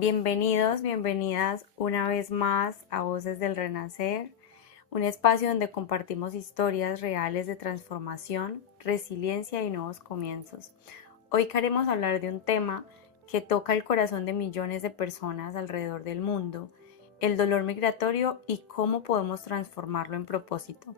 Bienvenidos, bienvenidas una vez más a Voces del Renacer, un espacio donde compartimos historias reales de transformación, resiliencia y nuevos comienzos. Hoy queremos hablar de un tema que toca el corazón de millones de personas alrededor del mundo, el dolor migratorio y cómo podemos transformarlo en propósito.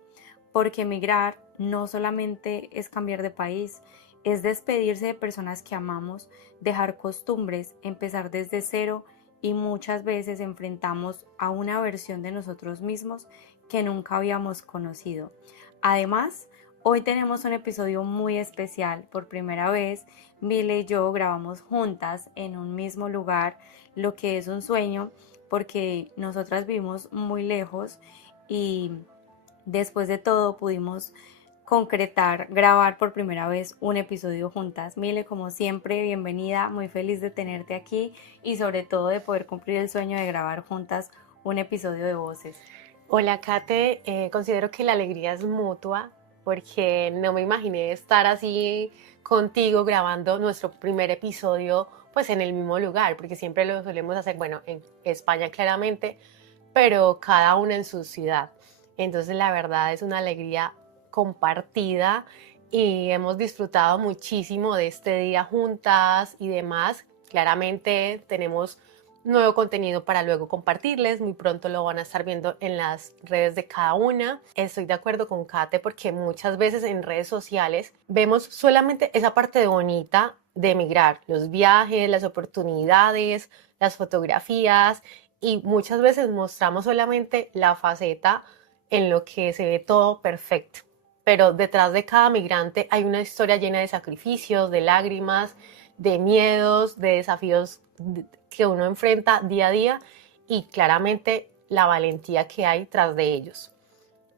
Porque emigrar no solamente es cambiar de país, es despedirse de personas que amamos, dejar costumbres, empezar desde cero y muchas veces enfrentamos a una versión de nosotros mismos que nunca habíamos conocido. Además, hoy tenemos un episodio muy especial. Por primera vez, Mile y yo grabamos juntas en un mismo lugar, lo que es un sueño porque nosotras vivimos muy lejos y después de todo pudimos concretar, grabar por primera vez un episodio juntas. Mile, como siempre, bienvenida, muy feliz de tenerte aquí y sobre todo de poder cumplir el sueño de grabar juntas un episodio de Voces. Hola, Kate. Considero que la alegría es mutua porque no me imaginé estar así contigo grabando nuestro primer episodio pues en el mismo lugar, porque siempre lo solemos hacer, bueno, en España claramente, pero cada una en su ciudad. Entonces la verdad es una alegría compartida y hemos disfrutado muchísimo de este día juntas y demás. Claramente tenemos nuevo contenido para luego compartirles. Muy pronto lo van a estar viendo en las redes de cada una. Estoy de acuerdo con Kate porque muchas veces en redes sociales vemos solamente esa parte bonita de emigrar, los viajes, las oportunidades, las fotografías, y muchas veces mostramos solamente la faceta en lo que se ve todo perfecto. Pero detrás de cada migrante hay una historia llena de sacrificios, de lágrimas, de miedos, de desafíos que uno enfrenta día a día y claramente la valentía que hay tras de ellos.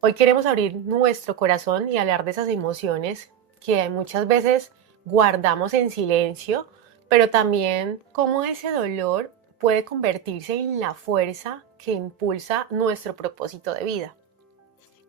Hoy queremos abrir nuestro corazón y hablar de esas emociones que muchas veces guardamos en silencio, pero también cómo ese dolor puede convertirse en la fuerza que impulsa nuestro propósito de vida.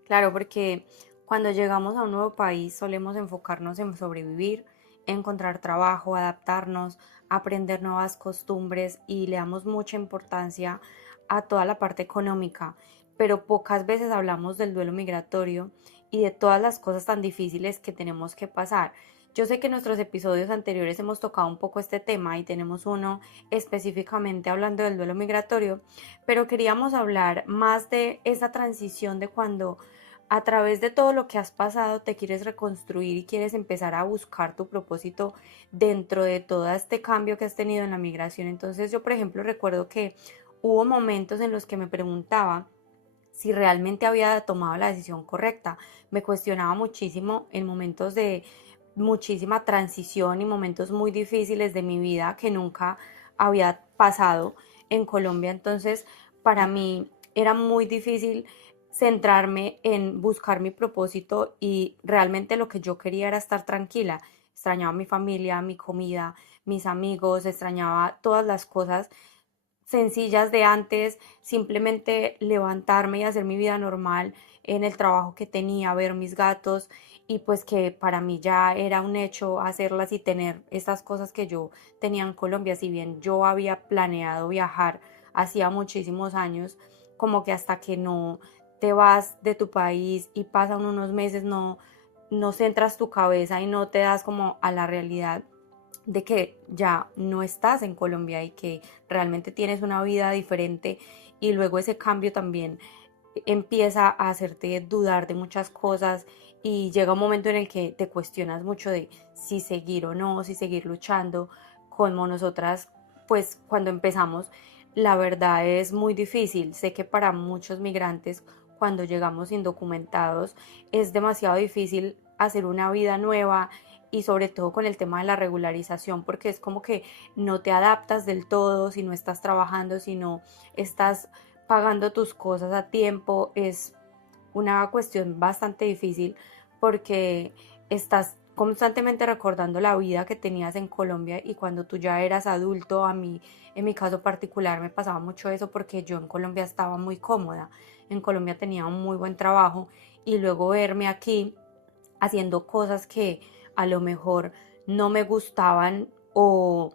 Claro, porque cuando llegamos a un nuevo país solemos enfocarnos en sobrevivir, encontrar trabajo, adaptarnos, aprender nuevas costumbres y le damos mucha importancia a toda la parte económica, pero pocas veces hablamos del duelo migratorio y de todas las cosas tan difíciles que tenemos que pasar. Yo sé que en nuestros episodios anteriores hemos tocado un poco este tema y tenemos uno específicamente hablando del duelo migratorio, pero queríamos hablar más de esa transición de cuando a través de todo lo que has pasado te quieres reconstruir y quieres empezar a buscar tu propósito dentro de todo este cambio que has tenido en la migración. Entonces yo, por ejemplo, recuerdo que hubo momentos en los que me preguntaba si realmente había tomado la decisión correcta. Me cuestionaba muchísimo en momentos de muchísima transición y momentos muy difíciles de mi vida que nunca había pasado en Colombia. Entonces, para mí era muy difícil centrarme en buscar mi propósito y realmente lo que yo quería era estar tranquila. Extrañaba a mi familia, mi comida, mis amigos, extrañaba todas las cosas sencillas de antes, simplemente levantarme y hacer mi vida normal en el trabajo que tenía, ver mis gatos y pues que para mí ya era un hecho hacerlas y tener estas cosas que yo tenía en Colombia, si bien yo había planeado viajar hacía muchísimos años, como que hasta que no te vas de tu país y pasan unos meses no centras tu cabeza y no te das como a la realidad de que ya no estás en Colombia y que realmente tienes una vida diferente y luego ese cambio también empieza a hacerte dudar de muchas cosas y llega un momento en el que te cuestionas mucho de si seguir o no, si seguir luchando, como nosotras pues cuando empezamos la verdad es muy difícil. Sé que para muchos migrantes cuando llegamos indocumentados es demasiado difícil hacer una vida nueva y sobre todo con el tema de la regularización, porque es como que no te adaptas del todo si no estás trabajando, si no estás pagando tus cosas a tiempo, es una cuestión bastante difícil porque estás constantemente recordando la vida que tenías en Colombia y cuando tú ya eras adulto, a mí en mi caso particular me pasaba mucho eso porque yo en Colombia estaba muy cómoda, en Colombia tenía un muy buen trabajo y luego verme aquí haciendo cosas que a lo mejor no me gustaban o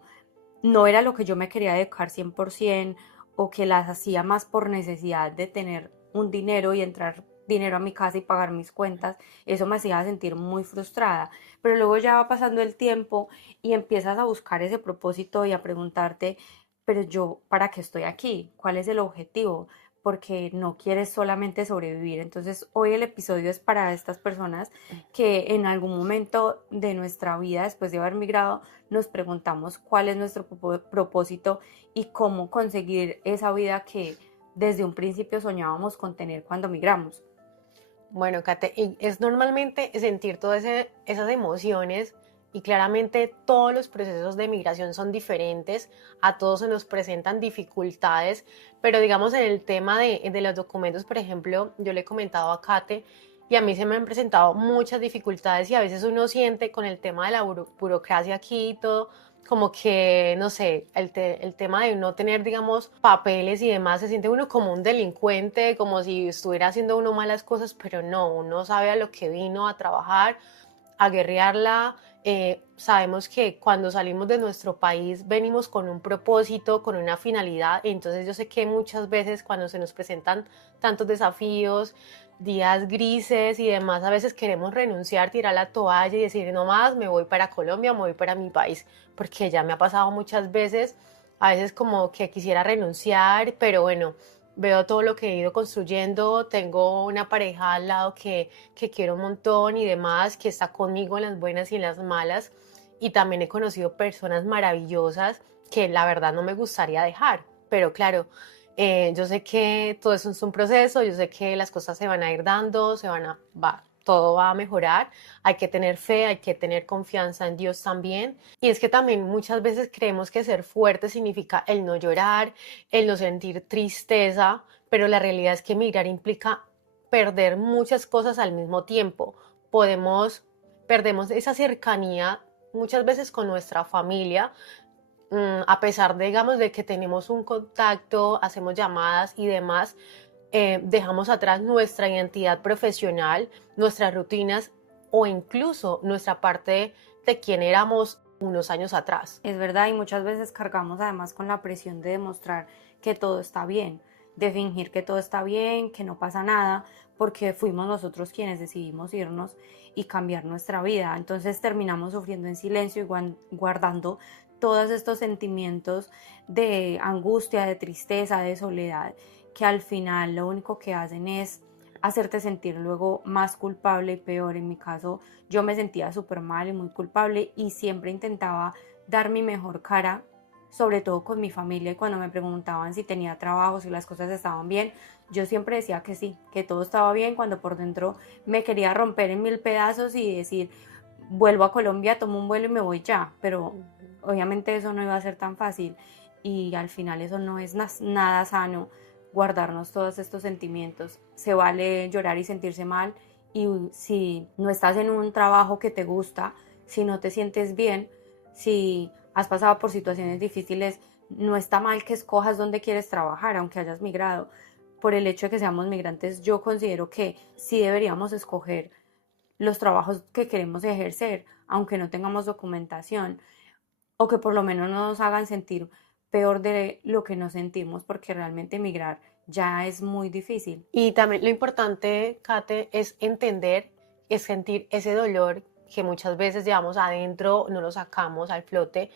no era lo que yo me quería dedicar 100% o que las hacía más por necesidad de tener un dinero y entrar dinero a mi casa y pagar mis cuentas, eso me hacía sentir muy frustrada. Pero luego ya va pasando el tiempo y empiezas a buscar ese propósito y a preguntarte, pero yo, ¿para qué estoy aquí? ¿Cuál es el objetivo? Porque no quieres solamente sobrevivir. Entonces, hoy el episodio es para estas personas que en algún momento de nuestra vida, después de haber migrado, nos preguntamos cuál es nuestro propósito y cómo conseguir esa vida que desde un principio soñábamos con tener cuando migramos. Bueno, Kate, y es normalmente sentir todas esas emociones y claramente todos los procesos de migración son diferentes, a todos se nos presentan dificultades, pero digamos en el tema de los documentos, por ejemplo, yo le he comentado a Kate y a mí se me han presentado muchas dificultades y a veces uno siente con el tema de la burocracia aquí y todo, como que, no sé, el tema de no tener, digamos, papeles y demás, se siente uno como un delincuente, como si estuviera haciendo uno malas cosas, pero no, uno sabe a lo que vino a trabajar, a guerrearla. Sabemos que cuando salimos de nuestro país venimos con un propósito, con una finalidad, entonces yo sé que muchas veces cuando se nos presentan tantos desafíos, días grises y demás, a veces queremos renunciar, tirar la toalla y decir no más, me voy para Colombia, me voy para mi país, porque ya me ha pasado muchas veces, a veces como que quisiera renunciar, pero bueno, veo todo lo que he ido construyendo, tengo una pareja al lado que quiero un montón y demás, que está conmigo en las buenas y en las malas, y también he conocido personas maravillosas que la verdad no me gustaría dejar, pero claro, yo sé que todo eso es un proceso, yo sé que las cosas se van a ir dando, todo va a mejorar, hay que tener fe, hay que tener confianza en Dios también. Y es que también muchas veces creemos que ser fuerte significa el no llorar, el no sentir tristeza, pero la realidad es que migrar implica perder muchas cosas al mismo tiempo. Perdemos esa cercanía muchas veces con nuestra familia, a pesar, digamos, de que tenemos un contacto, hacemos llamadas y demás, dejamos atrás nuestra identidad profesional, nuestras rutinas o incluso nuestra parte de quién éramos unos años atrás. Es verdad, y muchas veces cargamos además con la presión de demostrar que todo está bien, de fingir que todo está bien, que no pasa nada, porque fuimos nosotros quienes decidimos irnos y cambiar nuestra vida. Entonces terminamos sufriendo en silencio y guardando todos estos sentimientos de angustia, de tristeza, de soledad, que al final lo único que hacen es hacerte sentir luego más culpable y peor. En mi caso, yo me sentía súper mal y muy culpable y siempre intentaba dar mi mejor cara, sobre todo con mi familia, y cuando me preguntaban si tenía trabajo, si las cosas estaban bien, yo siempre decía que sí, que todo estaba bien, cuando por dentro me quería romper en mil pedazos y decir, vuelvo a Colombia, tomo un vuelo y me voy ya, pero obviamente eso no iba a ser tan fácil y al final eso no es nada sano, guardarnos todos estos sentimientos. Se vale llorar y sentirse mal, y si no estás en un trabajo que te gusta, si no te sientes bien, si has pasado por situaciones difíciles, no está mal que escojas dónde quieres trabajar, aunque hayas migrado. Por el hecho de que seamos migrantes, yo considero que sí deberíamos escoger los trabajos que queremos ejercer, aunque no tengamos documentación, o que por lo menos no nos hagan sentir peor de lo que nos sentimos, porque realmente emigrar ya es muy difícil. Y también lo importante, Kate, es entender, es sentir ese dolor que muchas veces llevamos adentro, no lo sacamos al flote,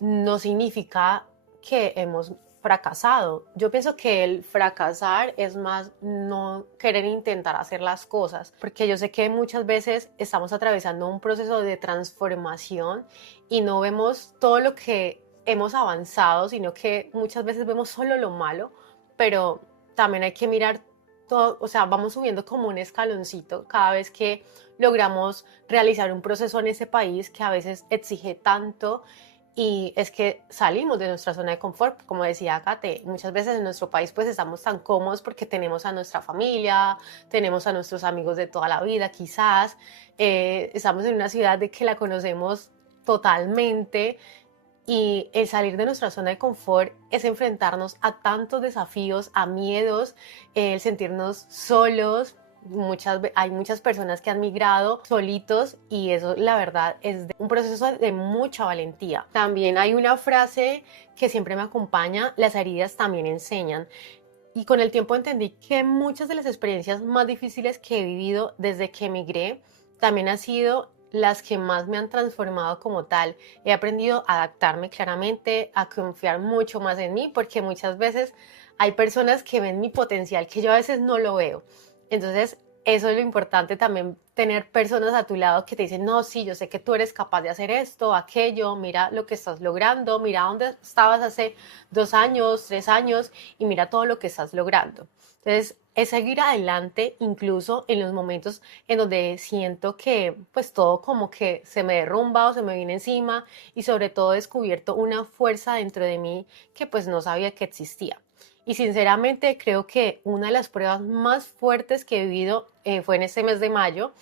no significa que hemos fracasado. Yo pienso que el fracasar es más no querer intentar hacer las cosas, porque yo sé que muchas veces estamos atravesando un proceso de transformación y no vemos todo lo que hemos avanzado, sino que muchas veces vemos solo lo malo, pero también hay que mirar todo, o sea, vamos subiendo como un escaloncito cada vez que logramos realizar un proceso en ese país que a veces exige tanto, y es que salimos de nuestra zona de confort, como decía Kate, muchas veces en nuestro país pues estamos tan cómodos porque tenemos a nuestra familia, tenemos a nuestros amigos de toda la vida quizás, estamos en una ciudad de que la conocemos totalmente, y el salir de nuestra zona de confort es enfrentarnos a tantos desafíos, a miedos, el sentirnos solos, hay muchas personas que han migrado solitos y eso la verdad es un proceso de mucha valentía. También hay una frase que siempre me acompaña: las heridas también enseñan. Y con el tiempo entendí que muchas de las experiencias más difíciles que he vivido desde que emigré también han sido las que más me han transformado como tal. He aprendido a adaptarme claramente, a confiar mucho más en mí, porque muchas veces hay personas que ven mi potencial que yo a veces no lo veo. Entonces, eso es lo importante también, tener personas a tu lado que te dicen: no, sí, yo sé que tú eres capaz de hacer esto, aquello, mira lo que estás logrando, mira dónde estabas hace 2 años, 3 años, y mira todo lo que estás logrando. Entonces, es seguir adelante incluso en los momentos en donde siento que pues todo como que se me derrumba o se me viene encima, y sobre todo he descubierto una fuerza dentro de mí que pues no sabía que existía. Y sinceramente creo que una de las pruebas más fuertes que he vivido fue en este mes de mayo.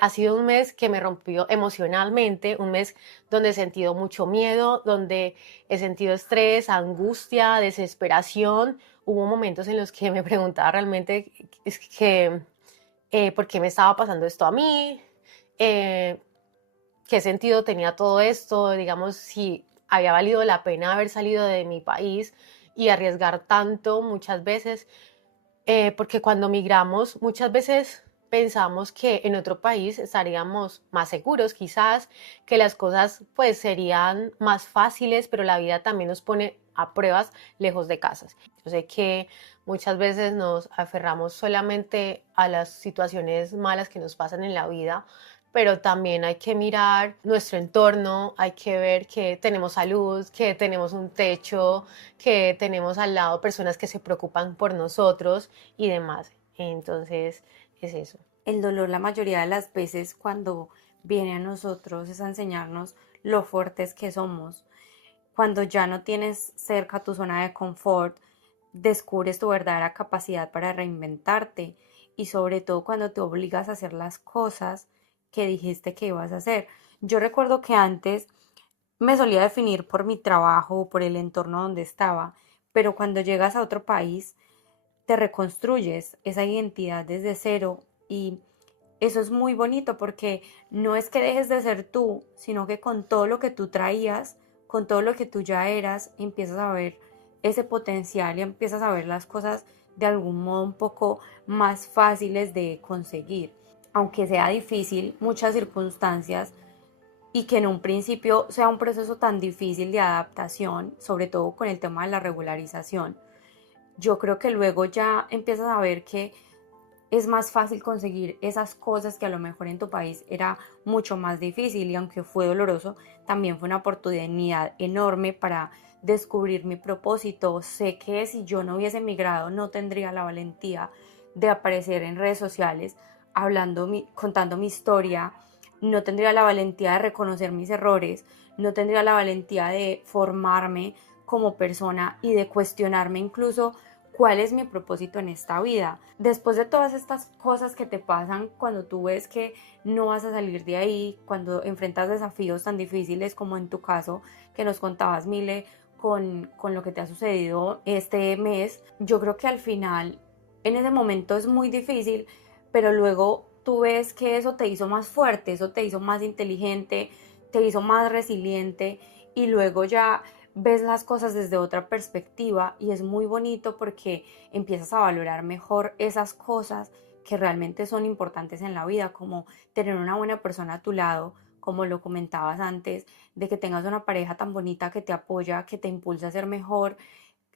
Ha sido un mes que me rompió emocionalmente, un mes donde he sentido mucho miedo, donde he sentido estrés, angustia, desesperación. Hubo momentos en los que me preguntaba realmente es que, por qué me estaba pasando esto a mí, eh, qué sentido tenía todo esto, digamos, si había valido la pena haber salido de mi país y arriesgar tanto muchas veces, porque cuando migramos muchas veces pensamos que en otro país estaríamos más seguros, quizás que las cosas pues serían más fáciles, pero la vida también nos pone a pruebas lejos de casas. Yo sé que muchas veces nos aferramos solamente a las situaciones malas que nos pasan en la vida, pero también hay que mirar nuestro entorno, hay que ver que tenemos salud, que tenemos un techo, que tenemos al lado personas que se preocupan por nosotros y demás. Entonces, es eso. El dolor la mayoría de las veces cuando viene a nosotros es a enseñarnos lo fuertes que somos. Cuando ya no tienes cerca tu zona de confort, descubres tu verdadera capacidad para reinventarte y sobre todo cuando te obligas a hacer las cosas que dijiste que ibas a hacer. Yo recuerdo que antes me solía definir por mi trabajo o por el entorno donde estaba, pero cuando llegas a otro país te reconstruyes esa identidad desde cero y eso es muy bonito porque no es que dejes de ser tú, sino que con todo lo que tú traías, con todo lo que tú ya eras, empiezas a ver ese potencial y empiezas a ver las cosas de algún modo un poco más fáciles de conseguir. Aunque sea difícil, muchas circunstancias y que en un principio sea un proceso tan difícil de adaptación, sobre todo con el tema de la regularización, yo creo que luego ya empiezas a ver que es más fácil conseguir esas cosas que a lo mejor en tu país era mucho más difícil, y aunque fue doloroso, también fue una oportunidad enorme para descubrir mi propósito. Sé que si yo no hubiese emigrado no tendría la valentía de aparecer en redes sociales hablando, contando mi historia, no tendría la valentía de reconocer mis errores, no tendría la valentía de formarme como persona y de cuestionarme incluso cuál es mi propósito en esta vida. Después de todas estas cosas que te pasan, cuando tú ves que no vas a salir de ahí, cuando enfrentas desafíos tan difíciles como en tu caso que nos contabas, Mile, con lo que te ha sucedido este mes, yo creo que al final, en ese momento es muy difícil, pero luego tú ves que eso te hizo más fuerte, eso te hizo más inteligente, te hizo más resiliente, y luego ya ves las cosas desde otra perspectiva y es muy bonito porque empiezas a valorar mejor esas cosas que realmente son importantes en la vida, como tener una buena persona a tu lado, como lo comentabas antes, de que tengas una pareja tan bonita que te apoya, que te impulsa a ser mejor.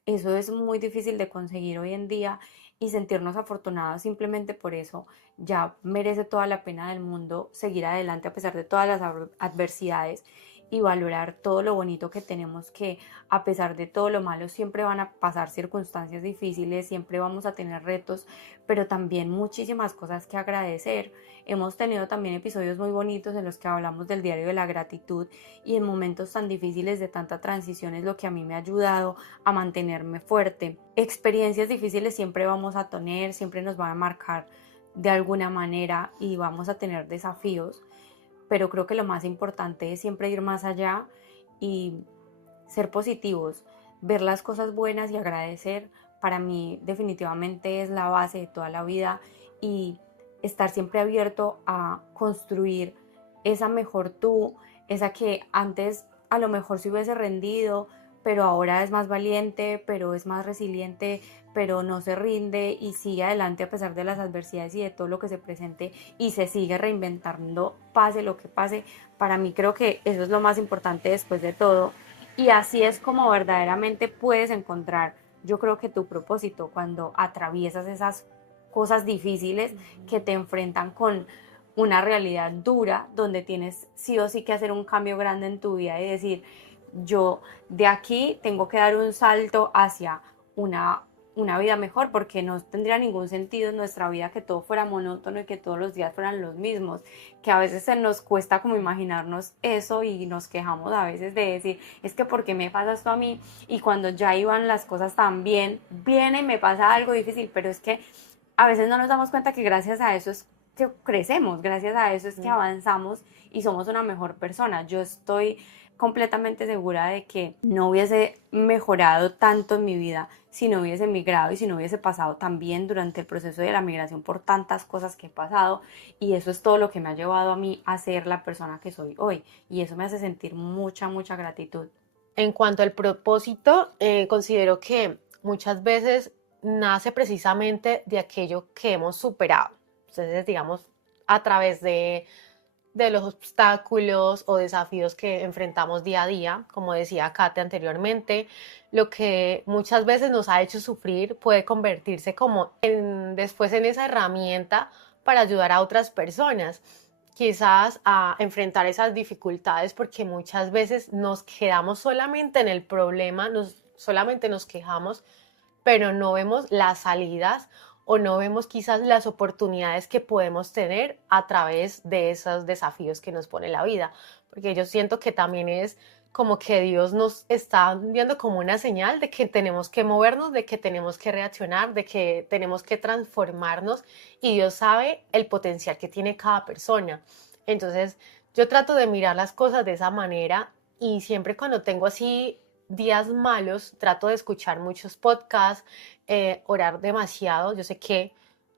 Eso es muy difícil de conseguir hoy en día, y sentirnos afortunados simplemente por eso ya merece toda la pena del mundo seguir adelante a pesar de todas las adversidades y valorar todo lo bonito que tenemos, que a pesar de todo lo malo siempre van a pasar circunstancias difíciles, siempre vamos a tener retos, pero también muchísimas cosas que agradecer. Hemos tenido también episodios muy bonitos en los que hablamos del diario de la gratitud, y en momentos tan difíciles de tanta transición es lo que a mí me ha ayudado a mantenerme fuerte. Experiencias difíciles siempre vamos a tener, siempre nos van a marcar de alguna manera y vamos a tener desafíos, pero creo que lo más importante es siempre ir más allá y ser positivos, ver las cosas buenas y agradecer. Para mí definitivamente es la base de toda la vida, y estar siempre abierto a construir esa mejor tú, esa que antes a lo mejor se hubiese rendido, pero ahora es más valiente, pero es más resiliente, pero no se rinde y sigue adelante a pesar de las adversidades y de todo lo que se presente y se sigue reinventando, pase lo que pase. Para mí creo que eso es lo más importante después de todo. Y así es como verdaderamente puedes encontrar, yo creo que tu propósito cuando atraviesas esas cosas difíciles que te enfrentan con una realidad dura donde tienes sí o sí que hacer un cambio grande en tu vida y decir, yo de aquí tengo que dar un salto hacia una vida mejor porque no tendría ningún sentido en nuestra vida que todo fuera monótono y que todos los días fueran los mismos, que a veces se nos cuesta como imaginarnos eso y nos quejamos a veces de decir, es que ¿por qué me pasa esto a mí? Y cuando ya iban las cosas tan bien, viene y me pasa algo difícil, pero es que a veces no nos damos cuenta que gracias a eso es que crecemos, gracias a eso es que avanzamos y somos una mejor persona. Yo estoy completamente segura de que no hubiese mejorado tanto en mi vida si no hubiese migrado y si no hubiese pasado también durante el proceso de la migración por tantas cosas que he pasado, y eso es todo lo que me ha llevado a mí a ser la persona que soy hoy y eso me hace sentir mucha, mucha gratitud. En cuanto al propósito, considero que muchas veces nace precisamente de aquello que hemos superado. Entonces, digamos, a través de los obstáculos o desafíos que enfrentamos día a día, como decía Kate anteriormente, lo que muchas veces nos ha hecho sufrir puede convertirse como después en esa herramienta para ayudar a otras personas, quizás a enfrentar esas dificultades, porque muchas veces nos quedamos solamente en el problema, solamente nos quejamos, pero no vemos las salidas o no vemos quizás las oportunidades que podemos tener a través de esos desafíos que nos pone la vida. Porque yo siento que también es como que Dios nos está enviando como una señal de que tenemos que movernos, de que tenemos que reaccionar, de que tenemos que transformarnos, y Dios sabe el potencial que tiene cada persona. Entonces yo trato de mirar las cosas de esa manera, y siempre cuando tengo así días malos, trato de escuchar muchos podcasts, orar demasiado. Yo sé que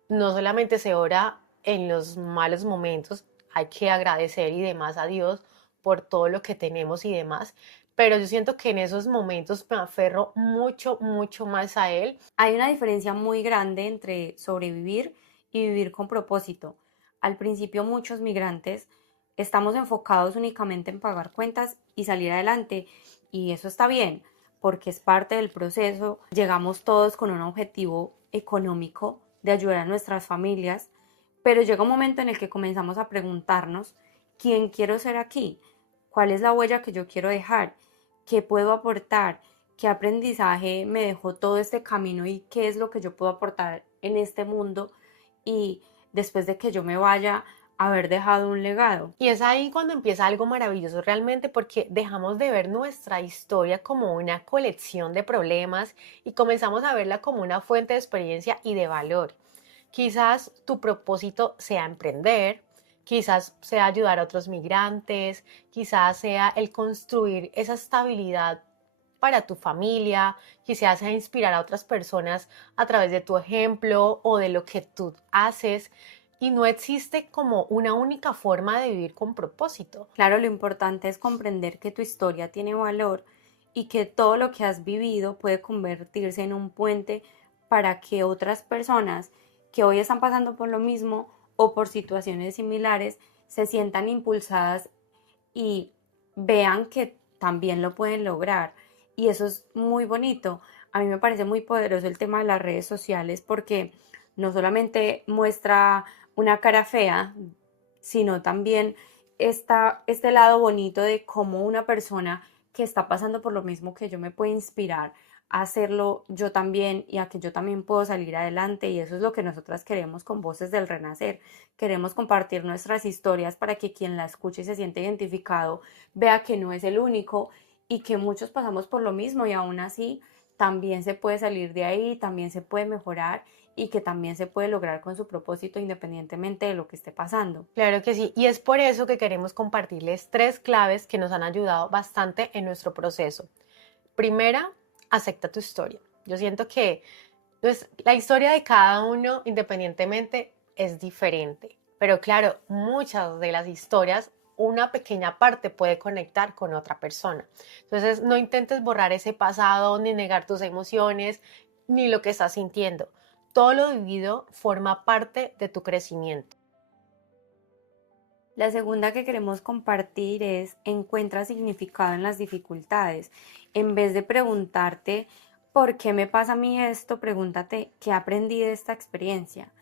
no solamente se ora en los malos momentos, hay que agradecer y demás a Dios por todo lo que tenemos y demás, pero yo siento que en esos momentos me aferro mucho, mucho más a Él. Hay una diferencia muy grande entre sobrevivir y vivir con propósito. Al principio muchos migrantes estamos enfocados únicamente en pagar cuentas y salir adelante, y eso está bien porque es parte del proceso. Llegamos todos con un objetivo económico de ayudar a nuestras familias, pero llega un momento en el que comenzamos a preguntarnos quién quiero ser aquí, cuál es la huella que yo quiero dejar, qué puedo aportar, qué aprendizaje me dejó todo este camino y qué es lo que yo puedo aportar en este mundo y después de que yo me vaya, haber dejado un legado. Y es ahí cuando empieza algo maravilloso realmente, porque dejamos de ver nuestra historia como una colección de problemas y comenzamos a verla como una fuente de experiencia y de valor. Quizás tu propósito sea emprender, quizás sea ayudar a otros migrantes, quizás sea el construir esa estabilidad para tu familia, quizás sea inspirar a otras personas a través de tu ejemplo o de lo que tú haces. Y no existe como una única forma de vivir con propósito. Claro, lo importante es comprender que tu historia tiene valor y que todo lo que has vivido puede convertirse en un puente para que otras personas que hoy están pasando por lo mismo o por situaciones similares se sientan impulsadas y vean que también lo pueden lograr. Y eso es muy bonito. A mí me parece muy poderoso el tema de las redes sociales porque no solamente muestra una cara fea, sino también este lado bonito de cómo una persona que está pasando por lo mismo que yo me puede inspirar a hacerlo yo también y a que yo también puedo salir adelante, y eso es lo que nosotras queremos con Voces del Renacer. Queremos compartir nuestras historias para que quien la escuche y se siente identificado vea que no es el único y que muchos pasamos por lo mismo y aún así también se puede salir de ahí, también se puede mejorar y que también se puede lograr con su propósito independientemente de lo que esté pasando. Claro que sí, y es por eso que queremos compartirles 3 claves que nos han ayudado bastante en nuestro proceso. Primera, acepta tu historia. Yo siento que pues, la historia de cada uno, independientemente, es diferente. Pero claro, muchas de las historias, una pequeña parte puede conectar con otra persona. Entonces, no intentes borrar ese pasado, ni negar tus emociones, ni lo que estás sintiendo. Todo lo vivido forma parte de tu crecimiento. La segunda que queremos compartir es encuentra significado en las dificultades. En vez de preguntarte ¿por qué me pasa a mí esto? Pregúntate ¿qué aprendí de esta experiencia?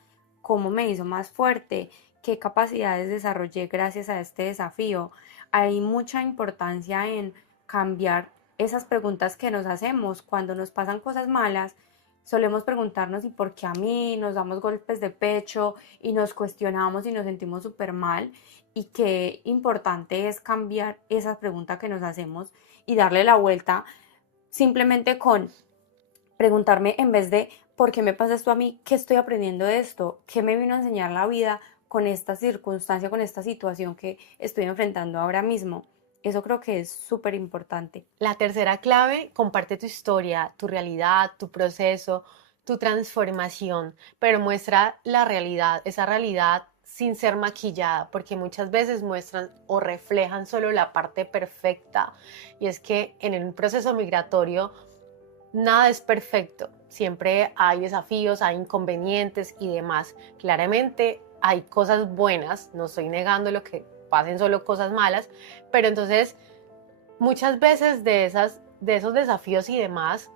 ¿Cómo me hizo más fuerte? ¿Qué capacidades desarrollé gracias a este desafío? Hay mucha importancia en cambiar esas preguntas que nos hacemos cuando nos pasan cosas malas. Solemos preguntarnos ¿y por qué a mí? Nos damos golpes de pecho y nos cuestionamos y nos sentimos súper mal, y qué importante es cambiar esa pregunta que nos hacemos y darle la vuelta simplemente con preguntarme, en vez de ¿por qué me pasa esto a mí? ¿Qué estoy aprendiendo de esto? ¿Qué me vino a enseñar la vida con esta circunstancia, con esta situación que estoy enfrentando ahora mismo? Eso creo que es súper importante. La tercera clave, comparte tu historia, tu realidad, tu proceso, tu transformación, pero muestra la realidad, esa realidad sin ser maquillada, porque muchas veces muestran o reflejan solo la parte perfecta. Y es que en un proceso migratorio nada es perfecto, siempre hay desafíos, hay inconvenientes y demás. Claramente hay cosas buenas, no estoy negando lo que pasen solo cosas malas, pero entonces muchas veces de esos desafíos y demás,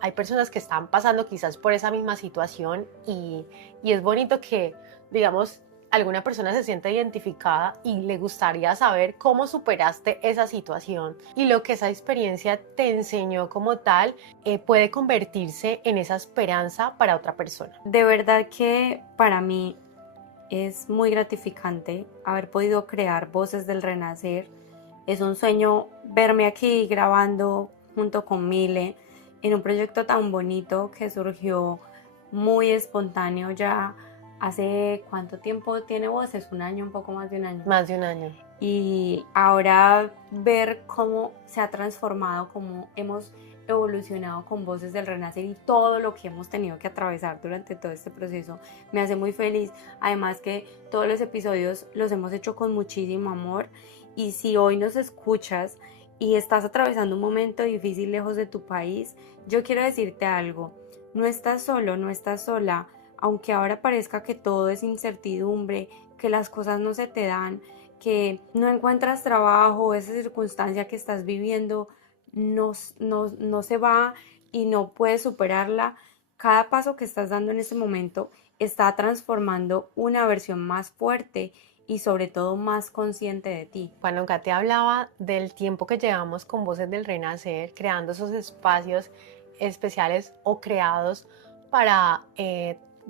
hay personas que están pasando quizás por esa misma situación y es bonito que, digamos, alguna persona se sienta identificada y le gustaría saber cómo superaste esa situación y lo que esa experiencia te enseñó como tal puede convertirse en esa esperanza para otra persona. De verdad que para mí es muy gratificante haber podido crear Voces del Renacer. Es un sueño verme aquí grabando junto con Mile en un proyecto tan bonito que surgió muy espontáneo ya hace, ¿cuánto tiempo tiene Voces? ¿Un año? ¿Un poco más de un año? Más de un año. Y ahora ver cómo se ha transformado, cómo hemos evolucionado con Voces del Renacer y todo lo que hemos tenido que atravesar durante todo este proceso me hace muy feliz. Además que todos los episodios los hemos hecho con muchísimo amor, y si hoy nos escuchas y estás atravesando un momento difícil lejos de tu país, yo quiero decirte algo: no estás solo, no estás sola. Aunque ahora parezca que todo es incertidumbre, que las cosas no se te dan, que no encuentras trabajo, esa circunstancia que estás viviendo no se va y no puedes superarla, cada paso que estás dando en este momento está transformando una versión más fuerte y sobre todo más consciente de ti. Cuando Kate hablaba del tiempo que llevamos con Voces del Renacer, creando esos espacios especiales o creados para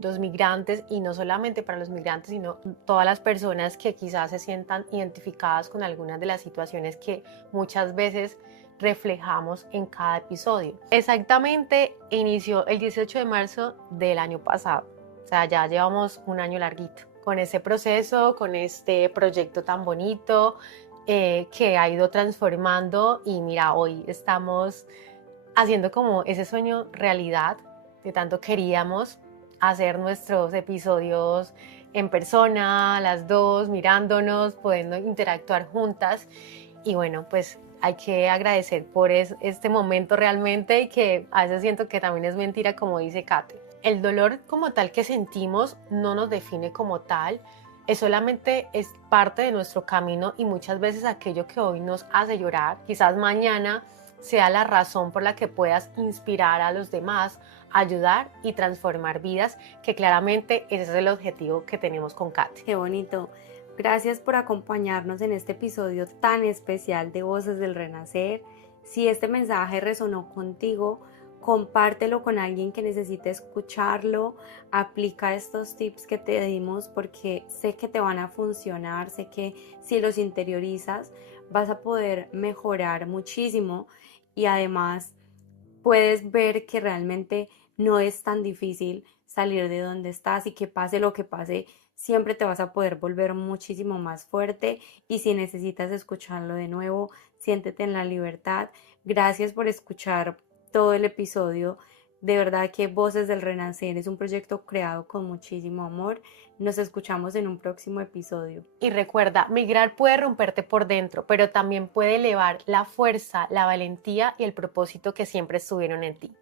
los migrantes, y no solamente para los migrantes, sino todas las personas que quizás se sientan identificadas con algunas de las situaciones que muchas veces reflejamos en cada episodio. Exactamente inició el 18 de marzo del año pasado, o sea, ya llevamos un año larguito con ese proceso, con este proyecto tan bonito que ha ido transformando, y mira, hoy estamos haciendo como ese sueño realidad que tanto queríamos, hacer nuestros episodios en persona, las dos, mirándonos, pudiendo interactuar juntas. Y bueno, pues hay que agradecer por este momento realmente, que a veces siento que también es mentira, como dice Kate. El dolor como tal que sentimos no nos define como tal, solamente es parte de nuestro camino, y muchas veces aquello que hoy nos hace llorar, quizás mañana sea la razón por la que puedas inspirar a los demás, ayudar y transformar vidas, que claramente ese es el objetivo que tenemos con Kate. Qué bonito. Gracias por acompañarnos en este episodio tan especial de Voces del Renacer. Si este mensaje resonó contigo, compártelo con alguien que necesite escucharlo. Aplica estos tips que te dimos porque sé que te van a funcionar. Sé que si los interiorizas vas a poder mejorar muchísimo, y además puedes ver que realmente no es tan difícil salir de donde estás, y que pase lo que pase, siempre te vas a poder volver muchísimo más fuerte. Y si necesitas escucharlo de nuevo, siéntete en la libertad. Gracias por escuchar todo el episodio. De verdad que Voces del Renacer es un proyecto creado con muchísimo amor. Nos escuchamos en un próximo episodio. Y recuerda, migrar puede romperte por dentro, pero también puede elevar la fuerza, la valentía y el propósito que siempre estuvieron en ti.